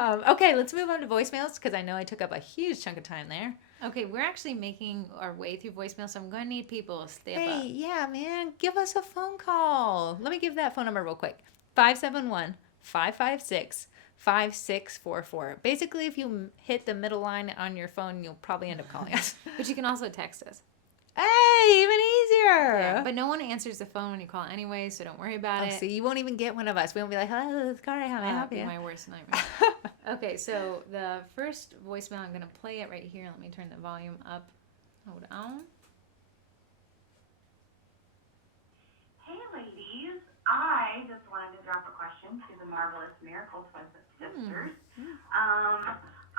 Okay, let's move on to voicemails because I know I took up a huge chunk of time there. Okay, we're actually making our way through voicemail, so I'm going to need people to step Hey, up. yeah, man, give us a phone call. Let me give that phone number real quick. 571-556-5644. Basically, if you hit the middle line on your phone, you'll probably end up calling us. But you can also text us. Hey, even easier. Yeah, but no one answers the phone when you call anyway, so don't worry about it. See, you won't even get one of us. We won't be like, hello, this is Carter. How may I help That'd be you? my worst nightmare. Okay, so the first voicemail, I'm going to play it right here. Let me turn the volume up. Hold on. Hey, ladies. I just wanted to drop a question to the Marvelous Miracle Sisters.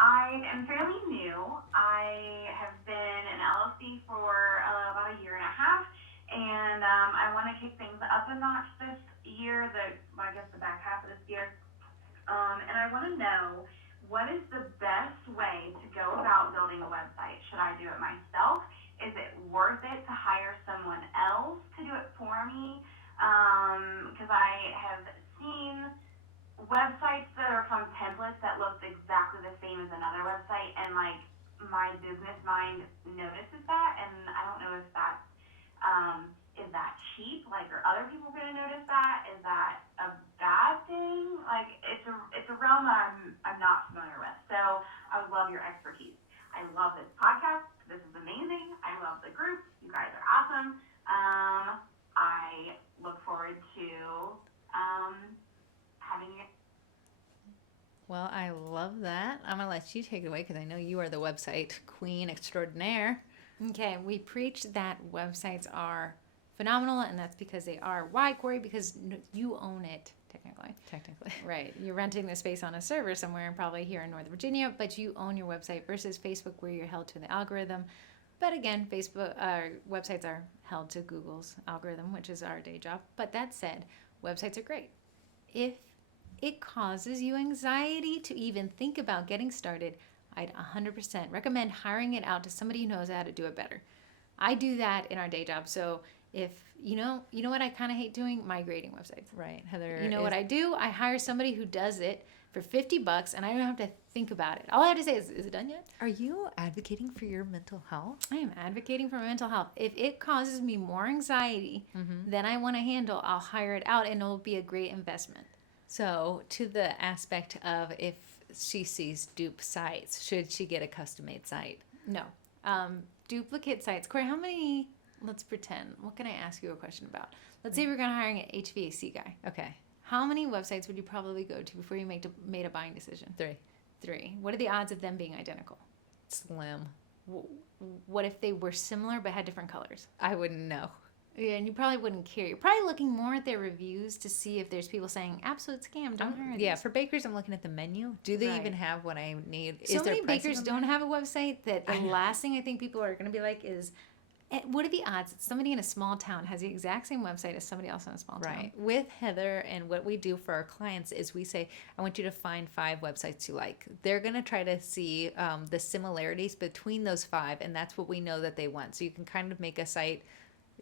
I am fairly new. I have been in LLC for about a year and a half, and I want to kick things up a notch this year, I guess the back half of this year. And I want to know, what is the best way to go about building a website? Should I do it myself? Is it worth it to hire someone else to do it for me? Because I have seen websites that are from templates that look exactly the same as another website, and like my business mind notices that, and I don't know if that's is that cheap? Like, are other people going to notice that? Is that a bad thing? Like, it's a realm that I'm not familiar with. So I would love your expertise. I love this podcast. This is amazing. I love the group. You guys are awesome. I look forward to having you. Well, I love that. I'm going to let you take it away because I know you are the website queen extraordinaire. Okay, we preach that websites are phenomenal, and that's because they are. Why, Corey? Because you own it, technically. Right. You're renting the space on a server somewhere, probably here in Northern Virginia, but you own your website versus Facebook, where you're held to the algorithm. But again, websites are held to Google's algorithm, which is our day job. But that said, websites are great. If it causes you anxiety to even think about getting started, I'd 100% recommend hiring it out to somebody who knows how to do it better. I do that in our day job. So if you know what I kind of hate doing? Migrating websites. Right, Heather. You know what I do? I hire somebody who does it for $50, and I don't have to think about it. All I have to say is it done yet? Are you advocating for your mental health? I am advocating for my mental health. If it causes me more anxiety than I want to handle, I'll hire it out, and it'll be a great investment. So, to the aspect of if she sees dupe sites, should she get a custom-made site? No. Duplicate sites. Corey, how many, let's pretend, what can I ask you a question about? Let's say we're going to hire an HVAC guy. Okay. How many websites would you probably go to before you made a buying decision? 3. What are the odds of them being identical? Slim. What if they were similar but had different colors? I wouldn't know. Yeah, and you probably wouldn't care. You're probably looking more at their reviews to see if there's people saying, absolute scam, don't hire these. Yeah, for bakers, I'm looking at the menu. Do they even have what I need? So many bakers don't have a website that the last thing I think people are going to be like is, what are the odds that somebody in a small town has the exact same website as somebody else in a small town? Right. With Heather, and what we do for our clients is we say, I want you to find 5 websites you like. They're going to try to see the similarities between those 5, and that's what we know that they want. So you can kind of make a site,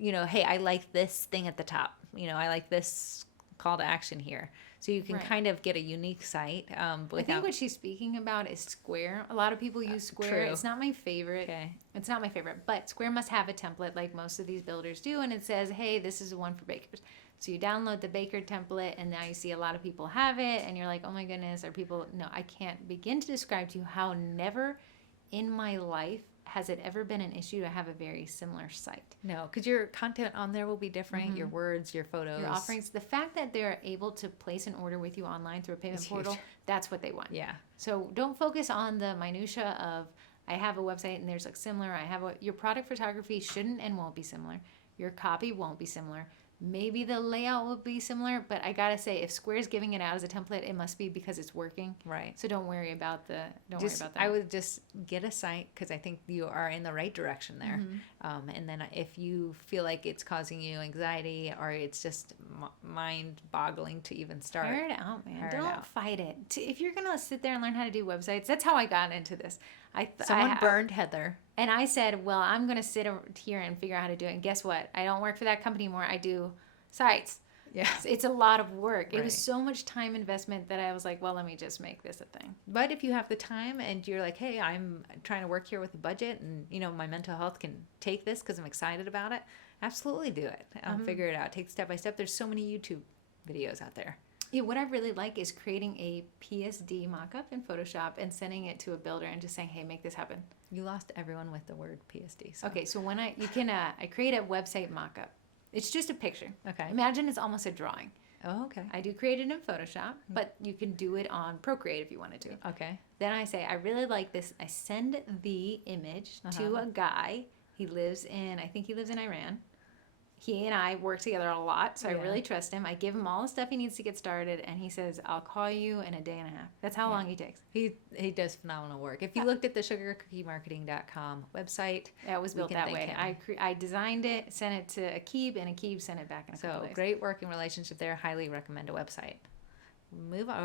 hey, I like this thing at the top. I like this call to action here. So you can kind of get a unique site. I think what she's speaking about is Square. A lot of people use Square. True. It's not my favorite. Okay. It's not my favorite, but Square must have a template like most of these builders do, and it says, hey, this is the one for bakers. So you download the baker template, and now you see a lot of people have it, and you're like, oh my goodness, are people... No, I can't begin to describe to you how never in my life has it ever been an issue to have a very similar site. No, because your content on there will be different, your words, your photos. Your offerings. The fact that they're able to place an order with you online through a payment portal, that's what they want. Yeah. So don't focus on the minutia of, I have a website and there's similar. Your product photography shouldn't and won't be similar. Your copy won't be similar. Maybe the layout will be similar, but I gotta say, if Square's giving it out as a template, it must be because it's working. Right. So don't worry about that. I would just get a site, because I think you are in the right direction there. And then if you feel like it's causing you anxiety or it's just mind-boggling to even start, hire it out, man. Don't fight it. If you're gonna sit there and learn how to do websites, that's how I got into this. Someone burned Heather. And I said, well, I'm going to sit here and figure out how to do it. And guess what? I don't work for that company anymore. I do sites. Yeah. It's a lot of work. It was Right. so much time investment that I was like, well, let me just make this a thing. But if you have the time and you're like, hey, I'm trying to work here with a budget and, my mental health can take this because I'm excited about it, absolutely do it. Figure it out. Take it step by step. There's so many YouTube videos out there. Yeah, what I really like is creating a PSD mock-up in Photoshop and sending it to a builder and just saying, hey, make this happen. You lost everyone with the word PSD. So. Okay, so when I create a website mock-up. It's just a picture. Okay. Imagine it's almost a drawing. Oh, okay. I do create it in Photoshop, but you can do it on Procreate if you wanted to. Okay. Then I say, I really like this. I send the image to a guy. I think he lives in Iran. He and I work together a lot, so I really trust him. I give him all the stuff he needs to get started, and he says, I'll call you in a day and a half. That's how long he takes. He does phenomenal work. If you looked at the sugarcookiemarketing.com website, That was built can that thank way. him. I designed it, sent it to Akib, and Akib sent it back in a couple so days. great working relationship there. Highly recommend a website. Move over.